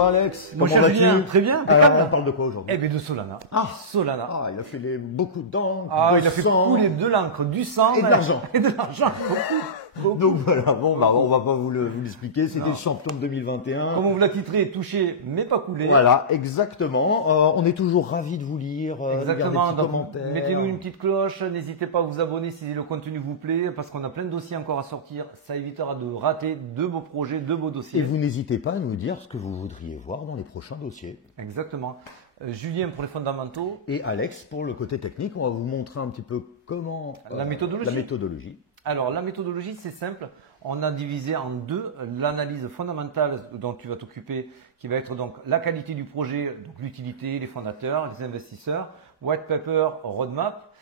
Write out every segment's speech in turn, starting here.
Bonjour Alex, Mon comment cher Julien, vas-tu? très bien, Alors, impeccable. on parle de quoi aujourd'hui? Eh bien de Solana. Solana. Il a fait beaucoup d'encre, Il a fait sang couler de l'encre, du sang et de l'argent. Et de l'argent. Beaucoup. Donc voilà, bon, on va pas vous l'expliquer. C'était le champion de 2021. Comme on vous l'a titré, touché mais pas coulé. Voilà, exactement. On est toujours ravis de vous lire, lire des Exactement. petits commentaires. Mettez-nous une petite cloche, n'hésitez pas à vous abonner si le contenu vous plaît, parce qu'on a plein de dossiers encore à sortir. Ça évitera de rater de beaux projets, de beaux dossiers. Et vous n'hésitez pas à nous dire ce que vous voudriez voir dans les prochains dossiers. Exactement. Julien pour les fondamentaux. Et Alex pour le côté technique. On va vous montrer un petit peu comment La méthodologie. Alors, la méthodologie, c'est simple. On a divisé en deux l'analyse fondamentale dont tu vas t'occuper, qui va être donc la qualité du projet, donc l'utilité, les fondateurs, les investisseurs, white paper, roadmap,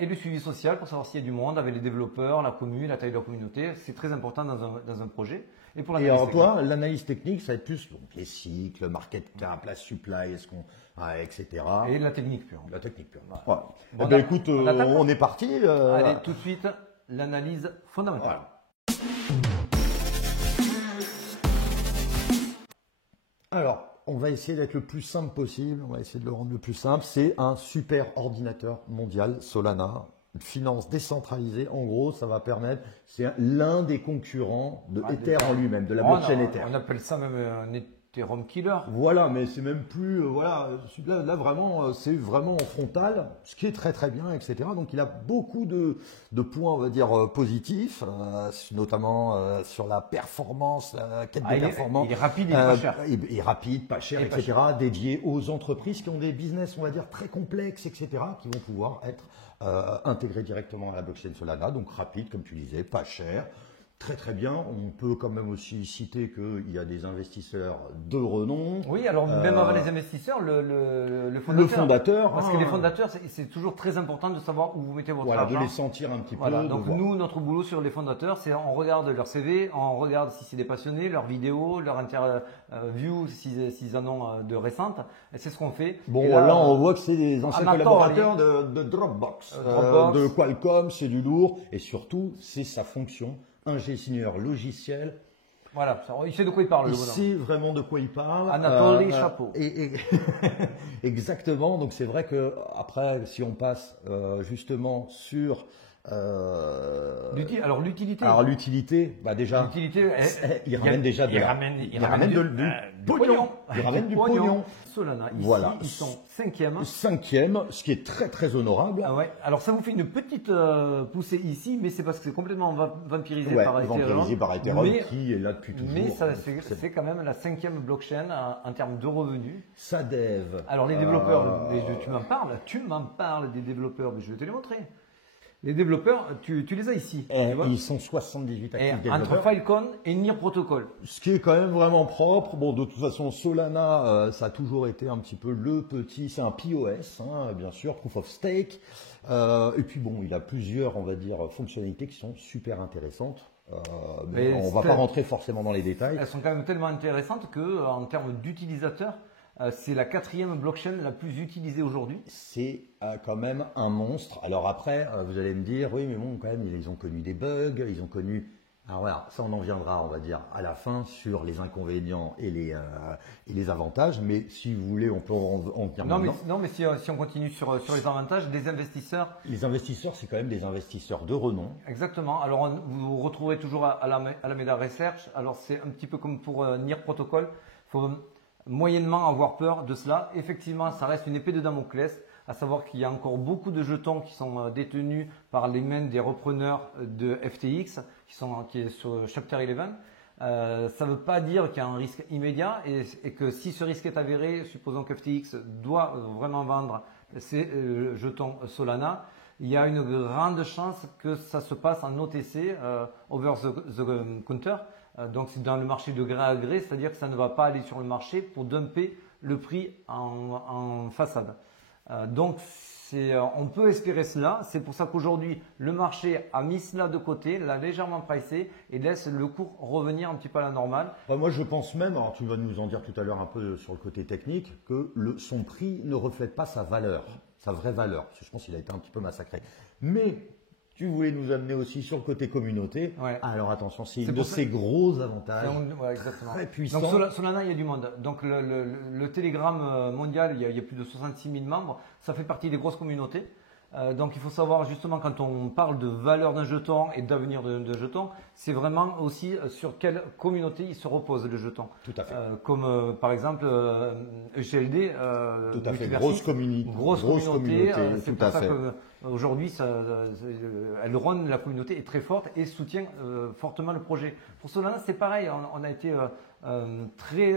et le suivi social pour savoir s'il y a du monde avec les développeurs, la commune, la taille de la communauté. C'est très important dans un projet. Et pour et alors toi, l'analyse technique, ça va être plus donc, les cycles, market cap, la supply, etc. Et la technique pure. La technique pure. Voilà. Bon, ben écoute, on est parti. Allez, tout de suite, l'analyse fondamentale. Voilà. Alors, on va essayer d'être le plus simple possible. On va essayer de le rendre le plus simple. C'est un super ordinateur mondial, Solana. Une finance décentralisée. En gros, ça va permettre, c'est l'un des concurrents de Ether en lui-même, de la blockchain Ether. On appelle ça même un Ethereum killer. Voilà, mais c'est même plus, là vraiment, c'est vraiment en frontal, ce qui est très très bien, etc. Donc il a beaucoup de points, on va dire, positifs, notamment sur la performance, la quête de performance. Il est rapide et pas cher. Il est rapide, pas cher, etc. Dédié aux entreprises qui ont des business, on va dire, très complexes, etc. qui vont pouvoir être intégrés directement à la blockchain Solana. Donc rapide, comme tu disais, pas cher. Très très bien. On peut quand même aussi citer qu'il y a des investisseurs de renom. Oui, alors même avant les investisseurs, le fondateur. Le fondateur. Parce que les fondateurs, c'est toujours très important de savoir où vous mettez votre argent. De les sentir un petit peu. Donc nous, notre boulot sur les fondateurs, c'est on regarde leur CV, on regarde si c'est des passionnés, leurs vidéos, leurs interviews, s'ils en ont de récentes. Et c'est ce qu'on fait. Bon, là, on voit que c'est des anciens collaborateurs de Dropbox, de Qualcomm, c'est du lourd. Et surtout, c'est sa fonction. Ingénieur logiciel. Voilà, il sait de quoi il parle. Il sait vraiment de quoi il parle. Anatoly, chapeau. Exactement. Donc c'est vrai que après, si on passe justement sur alors l'utilité. Alors l'utilité, déjà. L'utilité, il ramène déjà du pognon. Il ramène du pognon. Solana, ici, voilà. Ils sont cinquième, ce qui est très très honorable. Ah ouais. Alors ça vous fait une petite poussée ici, mais c'est parce que c'est complètement vampirisé par Ethereum. Qui est là depuis toujours. Mais c'est quand même la cinquième blockchain en termes de revenus. Ça dev. Alors les développeurs, tu m'en parles des développeurs, mais je vais te les montrer. Les développeurs, tu les as ici. Ils sont 78 actifs développeurs. Entre Filecoin et NIR Protocol. Ce qui est quand même vraiment propre. Bon, de toute façon, Solana, ça a toujours été un petit peu le petit, c'est un POS, bien sûr, Proof of Stake. Et puis bon, il a plusieurs, on va dire, fonctionnalités qui sont super intéressantes. Mais on va pas rentrer forcément dans les détails. Elles sont quand même tellement intéressantes que, en termes d'utilisateurs, c'est la quatrième blockchain la plus utilisée aujourd'hui. C'est quand même un monstre. Alors après, vous allez me dire, oui, mais bon, quand même, ils ont connu des bugs, ils ont connu... Alors voilà, ça on en viendra, on va dire, à la fin sur les inconvénients et les avantages. Mais si vous voulez, on peut en venir maintenant. Non, mais si on continue sur les avantages, des investisseurs... Les investisseurs, c'est quand même des investisseurs de renom. Exactement. Alors, vous retrouverez toujours à Alameda Research. Alors, c'est un petit peu comme pour NIR Protocol. Il faut moyennement avoir peur de cela. Effectivement, ça reste une épée de Damoclès, à savoir qu'il y a encore beaucoup de jetons qui sont détenus par les mains des repreneurs de FTX, qui est sur Chapter 11. Ça ne veut pas dire qu'il y a un risque immédiat et que si ce risque est avéré, supposons que FTX doit vraiment vendre ses jetons Solana, il y a une grande chance que ça se passe en OTC, over the counter. Donc c'est dans le marché de gré à gré, c'est-à-dire que ça ne va pas aller sur le marché pour dumper le prix en façade. Donc on peut espérer cela. C'est pour ça qu'aujourd'hui le marché a mis cela de côté, l'a légèrement pricé et laisse le cours revenir un petit peu à la normale. Moi je pense même, alors tu vas nous en dire tout à l'heure un peu sur le côté technique, que son prix ne reflète pas sa valeur, sa vraie valeur. Parce que je pense qu'il a été un petit peu massacré. Mais Tu voulais nous amener aussi sur le côté communauté. Ouais. Alors attention, c'est C'est une de pour ça- ces gros avantages. Ouais, exactement. Très puissant. Donc Solana, il y a du monde. Donc le Telegram mondial, il y a plus de 66 000 membres. Ça fait partie des grosses communautés. Donc il faut savoir justement quand on parle de valeur d'un jeton et d'avenir d'un jeton, c'est vraiment aussi sur quelle communauté il se repose le jeton. Tout à fait. Comme par exemple EGLD. Tout à fait. Multiversity, Grosse communauté. C'est Tout pour à ça fait. qu'aujourd'hui, Elrond, la communauté est très forte et soutient fortement le projet. Pour Solana, c'est pareil. On a été très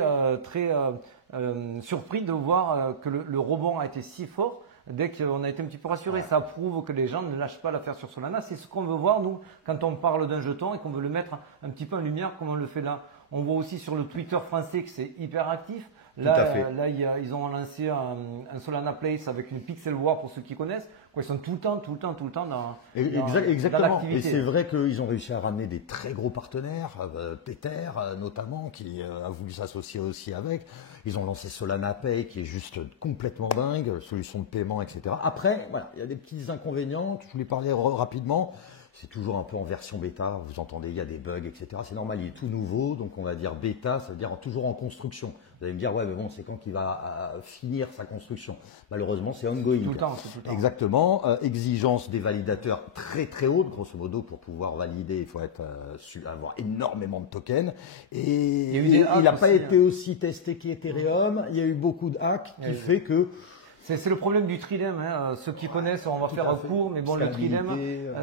surpris de voir que le rebond a été si fort. Dès qu'on a été un petit peu rassuré, ça prouve que les gens ne lâchent pas l'affaire sur Solana. C'est ce qu'on veut voir, nous, quand on parle d'un jeton et qu'on veut le mettre un petit peu en lumière, comme on le fait là. On voit aussi sur le Twitter français que c'est hyper actif. Tout à fait. Là, ils ont lancé un Solana Place avec une Pixel War pour ceux qui connaissent. Quoi, ils sont tout le temps dans Exactement. l'activité. Et c'est vrai qu'ils ont réussi à ramener des très gros partenaires, Tether notamment, qui a voulu s'associer aussi avec. Ils ont lancé Solana Pay, qui est juste complètement dingue, solution de paiement, etc. Après, voilà, il y a des petits inconvénients. Je voulais parler rapidement. C'est toujours un peu en version bêta, vous entendez, il y a des bugs, etc. C'est normal, il est tout nouveau, donc on va dire bêta, ça veut dire toujours en construction. Vous allez me dire, ouais, mais bon, c'est quand qu'il va finir sa construction? Malheureusement, c'est ongoing. Tout le temps, c'est tout le temps. Exactement. Exigence des validateurs très très haute, grosso modo, pour pouvoir valider, il faut avoir énormément de tokens. Et il n'a pas été aussi testé qu'Ethereum. Il y a eu beaucoup de hacks qui fait que c'est le problème du tridème. Ceux qui connaissent, on va faire un cours, mais bon, le tridème,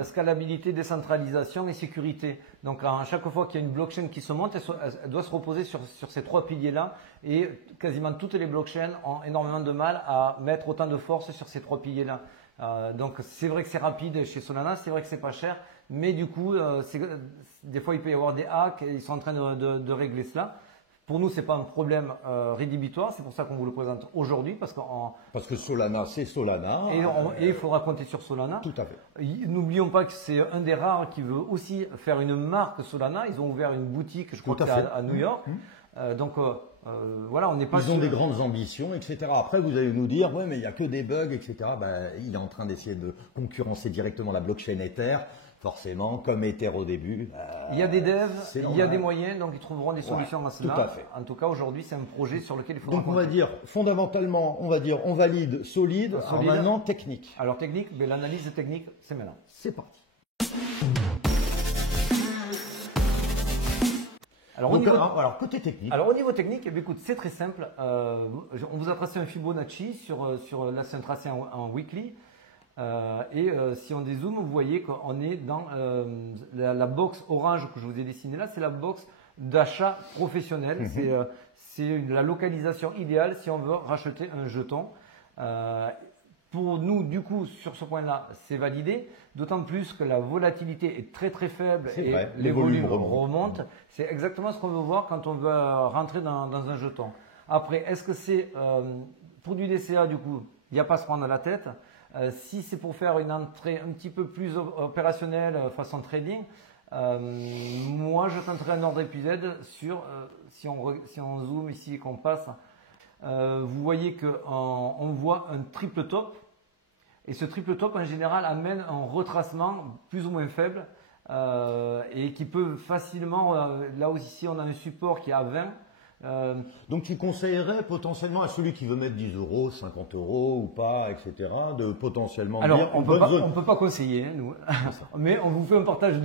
scalabilité, décentralisation et sécurité. Donc, à chaque fois qu'il y a une blockchain qui se monte, elle doit se reposer sur ces trois piliers-là. Et quasiment toutes les blockchains ont énormément de mal à mettre autant de force sur ces trois piliers-là. Donc, c'est vrai que c'est rapide chez Solana, c'est vrai que c'est pas cher, mais du coup, des fois, il peut y avoir des hacks et ils sont en train de régler cela. Pour nous, c'est pas un problème rédhibitoire, c'est pour ça qu'on vous le présente aujourd'hui, parce que Solana, c'est Solana. Et il faudra compter sur Solana. Tout à fait. N'oublions pas que c'est un des rares qui veut aussi faire une marque Solana. Ils ont ouvert une boutique, je crois que c'est à New York. Voilà, on n'est pas. Ils ont des grandes ambitions, etc. Après, vous allez nous dire, ouais, mais il y a que des bugs, etc. Ben, il est en train d'essayer de concurrencer directement la blockchain Ether. Forcément, comme Ether au début. Il y a des devs, il y a des moyens, donc ils trouveront des solutions à cela. Tout à fait. En tout cas, aujourd'hui, c'est un projet sur lequel il faudra. Donc, on va dire, fondamentalement, on valide solide. Alors maintenant, technique. Alors, technique, mais l'analyse technique, c'est maintenant. C'est parti. Alors, côté technique. Alors, au niveau technique, eh bien, écoute, c'est très simple. On vous a tracé un Fibonacci là, c'est un tracé en weekly. Si on dézoome, vous voyez qu'on est dans la box orange que je vous ai dessinée là, c'est la box d'achat professionnel. C'est la localisation idéale si on veut racheter un jeton. Pour nous, du coup, sur ce point-là, c'est validé, d'autant plus que la volatilité est très très faible et les volumes remontent. C'est exactement ce qu'on veut voir quand on veut rentrer dans un jeton. Après, est-ce que c'est pour du DCA, du coup, il n'y a pas à se prendre la tête. Si c'est pour faire une entrée un petit peu plus opérationnelle façon trading, moi je tenterai un ordre épisode sur, si on zoome ici et qu'on passe, vous voyez qu'on voit un triple top et ce triple top en général amène un retracement plus ou moins faible et qui peut facilement, là aussi on a un support qui est à 20. Donc, tu conseillerais potentiellement à celui qui veut mettre 10 euros, 50 euros ou pas, etc., de potentiellement Alors, dire on peut pas conseiller, nous, mais on vous fait un partage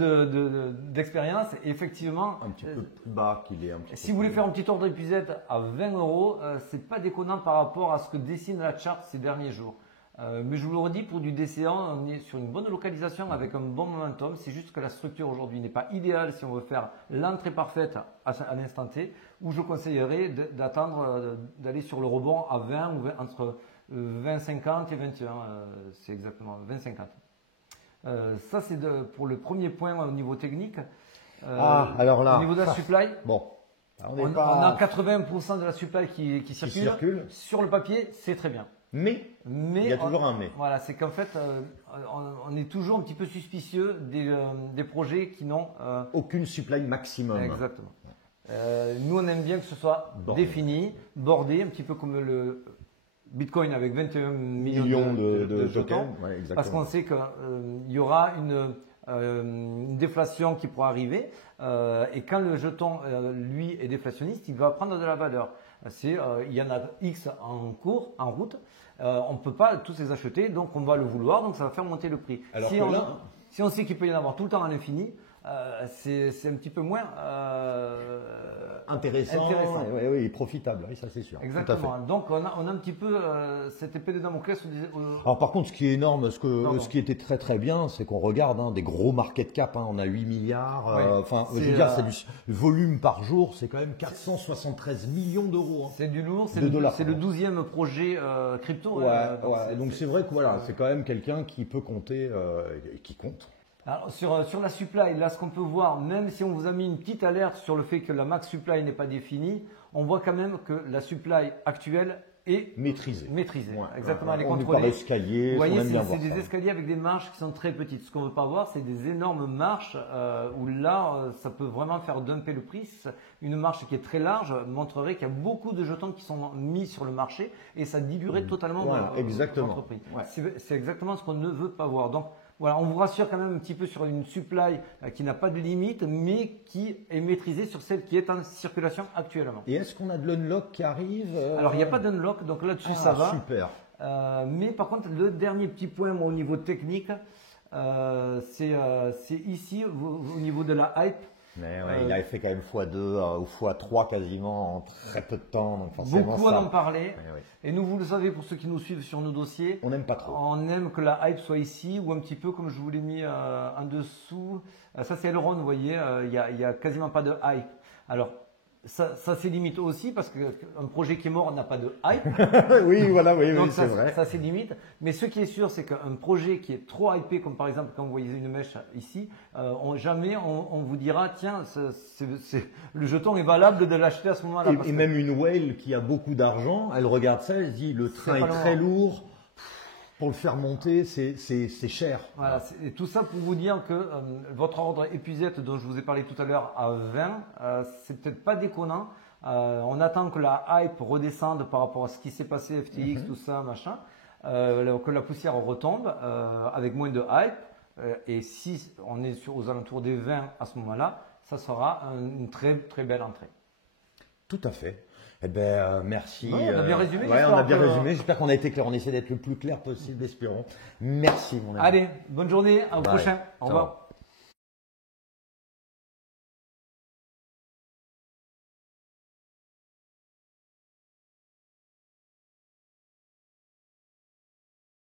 d'expérience. Effectivement, un petit peu plus bas qu'il est un petit peu. Si vous voulez faire un petit ordre d'épuisette à 20 euros, c'est pas déconnant par rapport à ce que dessine la charte ces derniers jours. Mais je vous le redis, pour du DCA, on est sur une bonne localisation avec un bon momentum. C'est juste que la structure aujourd'hui n'est pas idéale si on veut faire l'entrée parfaite à l'instant T, où je conseillerais d'attendre, d'aller sur le rebond à 20 ou 20, entre 20,50 et 21. C'est exactement 20,50. Ça, c'est pour le premier point au niveau technique. Alors là. Au niveau de la supply. Bon. On a 80% de la supply qui circule. Sur le papier, c'est très bien. Mais il y a toujours un mais. Voilà, c'est qu'en fait, on est toujours un petit peu suspicieux des projets qui n'ont aucune supply maximum. Exactement. Nous, on aime bien que ce soit défini, bordé, un petit peu comme Bitcoin avec 21 millions de jetons, ouais, parce qu'on sait qu'il y aura une déflation qui pourra arriver, et quand le jeton, lui, est déflationniste, il va prendre de la valeur. Il y en a X en cours, en route, on ne peut pas tous les acheter, donc on va le vouloir, donc ça va faire monter le prix. Alors si on sait qu'il peut y en avoir tout le temps à l'infini, c'est un petit peu moins intéressant. Oui, profitable, oui, ça c'est sûr. Exactement. Donc on a un petit peu cette épée de Damoclès. Alors par contre, ce qui est énorme, ce qui était très très bien, c'est qu'on regarde des gros market cap, on a 8 milliards, je veux dire, c'est du volume par jour, c'est quand même 473 millions d'euros. C'est du lourd, c'est le 12e projet crypto. Donc c'est vrai que voilà, c'est quand même quelqu'un qui peut compter, qui compte. Alors, sur la supply, là, ce qu'on peut voir, même si on vous a mis une petite alerte sur le fait que la max supply n'est pas définie, on voit quand même que la supply actuelle est maîtrisée. Exactement, elle est contrôlée. On est par escalier, vous voyez, c'est des escaliers avec des marches qui sont très petites. Ce qu'on ne veut pas voir, c'est des énormes marches où là, ça peut vraiment faire dumper le prix. Une marche qui est très large montrerait qu'il y a beaucoup de jetons qui sont mis sur le marché et ça diluerait totalement l'entreprise. C'est exactement ce qu'on ne veut pas voir. Donc, voilà, on vous rassure quand même un petit peu sur une supply qui n'a pas de limite, mais qui est maîtrisée sur celle qui est en circulation actuellement. Et est-ce qu'on a de l'unlock qui arrive Alors, il n'y a pas d'unlock, donc là-dessus, ça va. Super. Mais par contre, le dernier petit point au niveau technique, c'est ici, au niveau de la hype. Mais il avait fait quand même x2 ou x3 quasiment en très peu de temps. Donc forcément, beaucoup en parler. Et nous, vous le savez, pour ceux qui nous suivent sur nos dossiers, on n'aime pas trop. On aime que la hype soit ici ou un petit peu comme je vous l'ai mis en dessous. Ça, c'est Elrond, vous voyez, il y a quasiment pas de hype. Alors, ça c'est limite aussi parce qu'un projet qui est mort n'a pas de hype. oui, c'est vrai. Ça c'est limite. Mais ce qui est sûr, c'est qu'un projet qui est trop hypé, comme par exemple quand vous voyez une mèche ici, jamais on vous dira tiens, le jeton est valable de l'acheter à ce moment-là. Et même une whale qui a beaucoup d'argent, elle regarde ça, elle se dit le train est très lourd. Pour le faire monter, c'est cher. Voilà, et tout ça pour vous dire que votre ordre épuisette dont je vous ai parlé tout à l'heure à 20, c'est peut-être pas déconnant. On attend que la hype redescende par rapport à ce qui s'est passé, FTX, tout ça, machin, que la poussière retombe avec moins de hype. Et si on est aux alentours des 20 à ce moment-là, ça sera une très très belle entrée. Tout à fait. Eh ben, merci. On a bien résumé. On a bien résumé. J'espère qu'on a été clair. On essaie d'être le plus clair possible, espérons. Merci, mon ami. Allez, bonne journée. Au prochain. Au revoir.